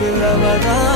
love I